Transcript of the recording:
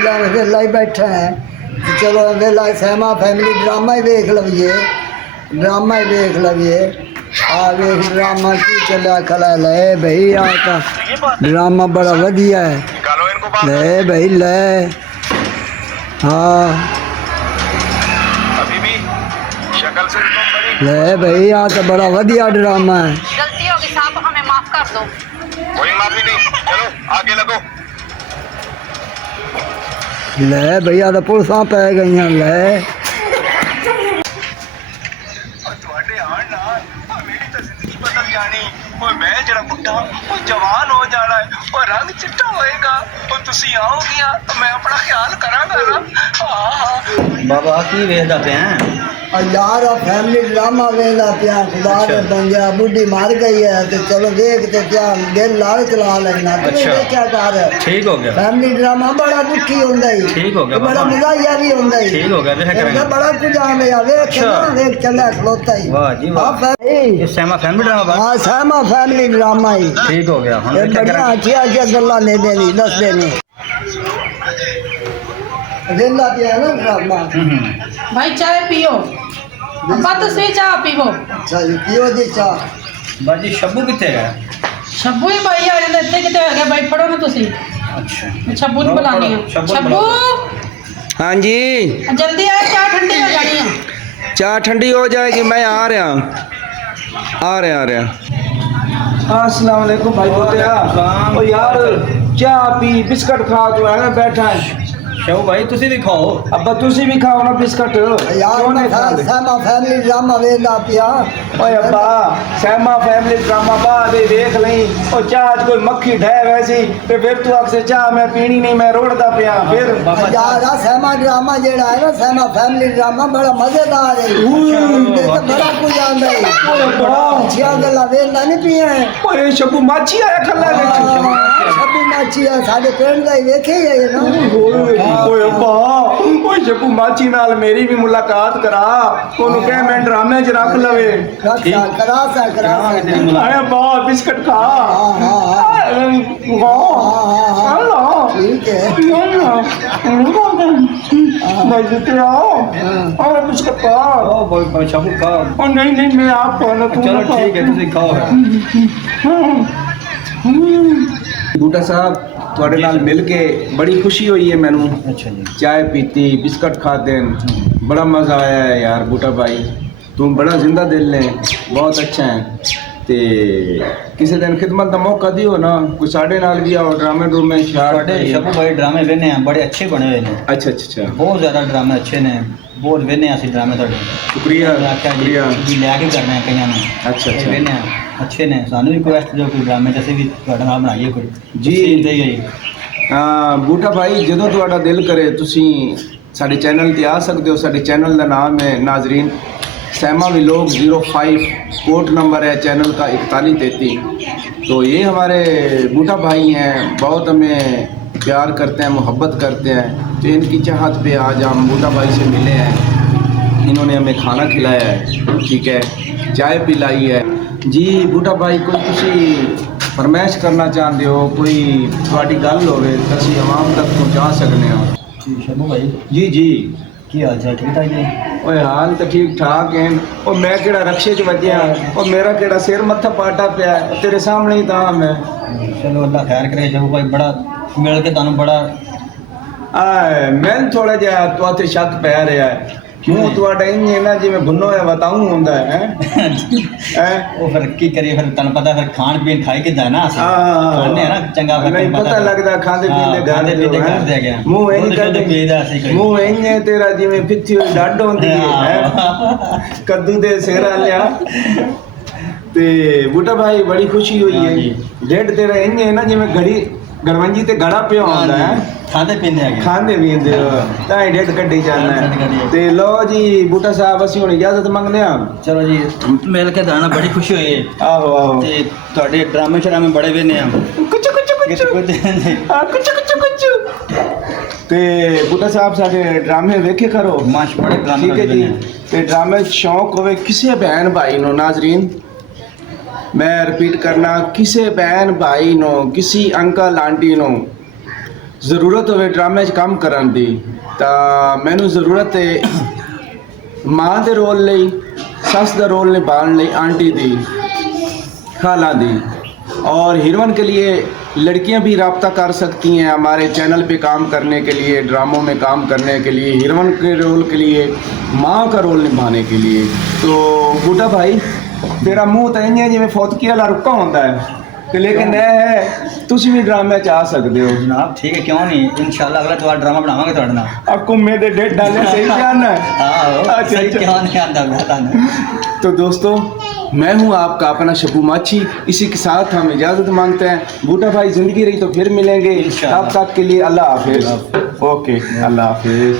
बिला वेला ही बैठा है चलो वेला सहमा फैमिली ड्रामा ही देख लविए ड्रामा ही देख लविए आ वेख ड्रामा की चलिया खला ले भाई आ ड्रामा बड़ा वधिया है ले भाई ले हाँ ले भाई आ तो बड़ा वधिया ड्रामा है। गलती होगी साहब हमें माफ कर दो। कोई माफी नहीं, चलो आगे लगो। ले भैया तो पुलिस पै गई ले मैं जरा बुढ़ा जवान हो जाना है और रंग चिट्टा होएगा और तुसी आओगी तो मैं अपना ख्याल करांगा ना। बाबा की वेखदा पे हैं यार फैमिली ड्रामा वेला पिया खुदा ने बंदिया बुढ़ी मार गई है तो चलो देख ते क्या दिल लाल चला लेना तो क्या कर ठीक हो गया फैमिली ड्रामा बड़ा दुखी होंदा ही ठीक हो गया बड़ा मजाया भी होंदा ही ठीक हो गया वेख करेंगे बड़ा कुछ आवे वेख देख चला खलोता ही वाह जी वाह ये सहमा फैमिली ड्रामा हां सहमा फैमिली ड्रामा ही ठीक हो गया हम क्या बढ़िया करें अच्छी अच्छी गल्ला ले देनी दस देनी वेला पिया ना ड्रामा भाई चाय पियो अब्बा तो से चाय पीवो। चल पियो दी चाह बाजी शब्बू कितने है शब्बू ही भाई आ जाते इतने कितने हो गए भाई पढ़ो ना तुसी अच्छा शब्बू ने बुलानी है शब्बू हाँ जी जल्दी आए चाय ठंडी हो जानी है। चाय ठंडी हो जाएगी मैं आ रहा अस्सलाम वालेकुम भाई बोतिया ओ यार चाह पी बिस्कुट खा तू है बैठा है शब्बू भाई तुसी भी खाओ अब्बा तुसी भी खाओ ना बिस्कुट यार मैं सहमा फैमिली ड्रामा वेला पिया ओए अब्बा सहमा फैमिली ड्रामा बाद देख लई ओ चाह कोई मक्खी ढह वैसी ते फिर तू अक्से चाह मैं पीनी नहीं मैं रोड़दा पिया फिर यार सहमा ड्रामा जेड़ा है ना सहमा फैमिली ड्रामा बड़ा मजेदार है ते तो बड़ा कुछ आंदा है ओए बड़ा छिया गल्ला वेला नहीं पिया है ओए शब्बू माची आया खल्ला विच शब्बू माची है साडे पिंड दा ही वेखे ही है ना ओए अब्बा ओए शब्बू माची नाल मेरी भी मुलाकात करा ओनु कह मैं ड्रामे च रख लवे करा सा आए अब्बा बिस्कुट खा हां हां हां ठीक है मैं जीते आओ और बिस्कुट खा ओ शब्बू खा ओ नहीं नहीं मैं आप खाना तू चलो ठीक है तुसी खाओ बूटा साहब ਤੁਹਾਡੇ ਨਾਲ ਮਿਲ ਕੇ ਬੜੀ ਖੁਸ਼ੀ ਹੋਈ ਹੈ ਮੈਨੂੰ अच्छा जी ਚਾय ਪੀਤੀ ਬਿਸਕਟ ਖਾਦੇ ਬੜਾ ਮਜ਼ਾ ਆਇਆ ਹੈ ਯਾਰ ਬੂਟਾ ਭਾਈ ਤੂੰ ਬੜਾ ਜ਼ਿੰਦਾ ਦਿਲ ਨੇ ਬਹੁਤ ਅੱਛਾ ਹੈ ਤੇ ਕਿਸੇ ਦਿਨ ਖਿਦਮਤ ਦਾ ਮੌਕਾ ਦਿਓ ਨਾ ਕੋਈ ਸਾਡੇ ਨਾਲ ਵੀ ਆਓ ਡਰਾਮੇ ਡਰੂਮੇ ਸਾਡੇ ਸ਼ਬੂ ਭਾਈ ਡਰਾਮੇ ਵੇਨੇ ਆ ਬੜੇ ਅੱਛੇ ਬਣੇ ਹੋਏ ਨੇ ਅੱਛਾ ਅੱਛਾ ਅੱਛਾ ਬਹੁਤ ਜ਼ਿਆਦਾ ਡਰਾਮੇ ਅੱਛੇ ਨੇ ਬਹੁਤ ਵੇਨੇ ਆ ਅਸੀਂ ਡਰਾਮੇ ਤੁਹਾਡੇ ਸ਼ੁਕਰੀਆ ਸ਼ੁਕਰੀਆ ਜੀ ਲੈ ਕੇ ਕਰਨੇ ਆ ਕਈਆਂ ਨੂੰ ਅੱਛਾ ਅੱਛਾ ਵੇਨੇ ਆ ਅੱਛੇ ਨੇ ਸਾਨੂੰ ਵੀ ਰਿਕੁਐਸਟ ਦਿਓ ਕੋਈ ਡਰਾਮੇ 'ਚ ਅਸੀਂ ਵੀ ਤੁਹਾਡੇ ਨਾਲ ਬਣਾਈਏ ਕੋਈ ਜੀ। ਦੇ ਗਈ ਬੂਟਾ ਭਾਈ ਜਦੋਂ ਤੁਹਾਡਾ ਦਿਲ ਕਰੇ ਤੁਸੀਂ ਸਾਡੇ ਚੈਨਲ ਤੇ ਆ ਸਕਦੇ ਹੋ ਸਾਡੇ ਚੈਨਲ ਦਾ ਨਾਮ ਹੈ नाजरीन सहमा व्लॉग 05 कोड नंबर है चैनल का 4133 तो ये हमारे बूटा भाई हैं बहुत हमें प्यार करते हैं मोहब्बत करते हैं तो इनकी चाहत पे आज हम बूटा भाई से मिले हैं इन्होंने हमें खाना खिलाया है ठीक है चाय पिलाई है जी बूटा भाई कोई तुसी फरमाइश करना चाहते हो कोई थोड़ी गल होवे ਅਸੀਂ आवाम तक पहुंचा सकने हो ਸ਼ਬੂ ਭਾਈ जी जी ਕੀ ਹਾਲ ਚਾਲ ਠੀਕ ਠਾਕ ਜੀ ਓਏ ਹਾਲ ਤਾਂ ਠੀਕ ਠਾਕ ਹੈ ਉਹ ਮੈਂ ਕਿਹੜਾ ਰਕਸ਼ੇ 'ਚ ਵੱਜਿਆ ਉਹ ਮੇਰਾ ਕਿਹੜਾ ਸਿਰ ਮੱਥਾ ਪਾਟਾ ਪਿਆ ਤੇਰੇ ਸਾਹਮਣੇ ਹੀ ਤਾਂ ਮੈਂ ਚਲੋ ਅੱਲਾ ਖੈਰ ਕਰੇ ਸ਼ਬੂ ਭਾਈ ਬੜਾ ਮਿਲ ਕੇ ਤੁਹਾਨੂੰ ਬੜਾ ਮੈਨੂੰ ਥੋੜਾ ਜਿਹਾ ਤੁਹਾਤੇ ਸ਼ੱਕ ਪੈ ਰਿਹਾ ਹੈ ਕਿਉਂ ਤੁਹਾਡਾ ਇੰਜ ਨਾ ਜਿਵੇਂ ਭੁੰਨੋ ਹੋਇਆ ਵਤਾਉਂ ਹੁੰਦਾ ਹੈ ਉਹ ਫਿਰ ਕੀ ਕਰੀਏ ਫਿਰ ਤੁਹਾਨੂੰ ਪਤਾ ਫਿਰ ਖਾਣ ਪੀਣ ਖਾਈ ਕਿੱਦਾਂ ਨਾ ਅਸੀਂ ਖਾਣੇ ਆ ਨਾ ਚੰਗਾ ਫਿਰ ਨਹੀਂ ਪਤਾ ਲੱਗਦਾ ਖਾਂਦੇ ਪੀਂਦੇ ਘਰ ਦੇ ਕਰਦੇ ਹੈਗੇ ਮੂੰਹ ਇੰਜ ਕਰਦੇ ਪੀਦਾ ਅਸੀਂ ਕੋਈ ਮੂੰਹ ਇੰਜ ਤੇਰਾ ਜਿਵੇਂ ਪਿੱਛੇ ਹੋਈ ਡੱਡ ਹੁੰਦੀ ਹੈ ਕੱਦੂ ਦੇ ਸਿਰ ਆਲਿਆ ਤੇ ਬੂਟਾ ਭਾਈ ਬੜੀ ਖੁਸ਼ੀ ਹੋਈ ਹੈ ਡੇਢ ਤੇਰਾ ਇੰਜ ਹੈ ਨਾ ਜਿਵੇਂ ਘੜੀ ਗੜਵੰਜੀ ਤੇ ਗੜਾ ਪਿਆ ਹੁੰਦਾ ਹੈ ਖਾਂਦੇ ਪੀਂਦੇ ਹੈਗੇ ਖਾਂਦੇ ਪੀਂਦੇ ਤਾਂ ਹੀ ਡੇਢ ਕੱਢੀ ਜਾਂਦਾ ਤੇ ਲਓ ਜੀ ਬੂਟਾ ਸਾਹਿਬ ਅਸੀਂ ਹੁਣ ਇਜਾਜ਼ਤ ਮੰਗਦੇ ਹਾਂ ਚਲੋ ਜੀ ਮਿਲ ਕੇ ਦਾਣਾ ਬੜੀ ਖੁਸ਼ੀ ਹੋਈ ਹੈ ਆਹੋ ਆਹੋ ਤੇ ਤੁਹਾਡੇ ਡਰਾਮੇ ਸ਼ਰਾਮੇ ਬੜੇ ਵੇਨੇ ਆ ਕੁਛ ਤੇ ਬੂਟਾ ਸਾਹਿਬ ਸਾਡੇ ਡਰਾਮੇ ਵੇਖੇ ਕਰੋ ਮਾਸ਼ ਬੜੇ ਡਰਾਮੇ ਠੀਕ ਹੈ ਜੀ ਤੇ ਡਰਾਮੇ ਸ਼ੌਂਕ ਹੋਵੇ ਕਿਸੇ ਭੈਣ ਭਾਈ ਨੂੰ नाजरीन मैं रिपीट करना किसी बहन भाई नो किसी अंकल आंटी नो ਜ਼ਰੂਰਤ ਹੋਵੇ ਡਰਾਮੇ 'ਚ ਕੰਮ ਕਰਨ ਦੀ ਤਾਂ ਮੈਨੂੰ ਜ਼ਰੂਰਤ ਹੈ ਮਾਂ ਦੇ ਰੋਲ ਲਈ, ਸੱਸ ਦਾ ਰੋਲ ਨਿਭਾਉਣ ਲਈ ਆंटी दी, खाला दी। और हीरोइन के लिए लड़कियां भी रब्ता कर सकती हैं हमारे चैनल पे काम करने के लिए, ड्रामों में काम करने के लिए, हीरोइन के रोल के लिए, माँ का रोल निभाने के लिए। तो बूटा भाई तेरा मुंह तो इंज जिवें फौतकी वाला रुका होता है कि लेकिन यह है तुसी भी ड्रामे च आ सकते हो जनाब ठीक है, क्यों नहीं, इंशाल्लाह अगला तो ड्रामा बनावांगे ਤੁਹਾਡੇ ਨਾਲ। अब कुम्मे दे डेढ़ डाले सही जाना है। हाँ अच्छा, सही, अच्छा। क्यों नहीं आता मैं ताने। तो दोस्तों मैं हूँ आपका अपना शबू माछी, इसी के साथ हम इजाज़त मांगते हैं। बूटा भाई ज़िंदगी रही तो फिर मिलेंगे, इंशाअल्लाह। तब तक के लिए अल्लाह हाफिज़। ओके, अल्लाह हाफिज़।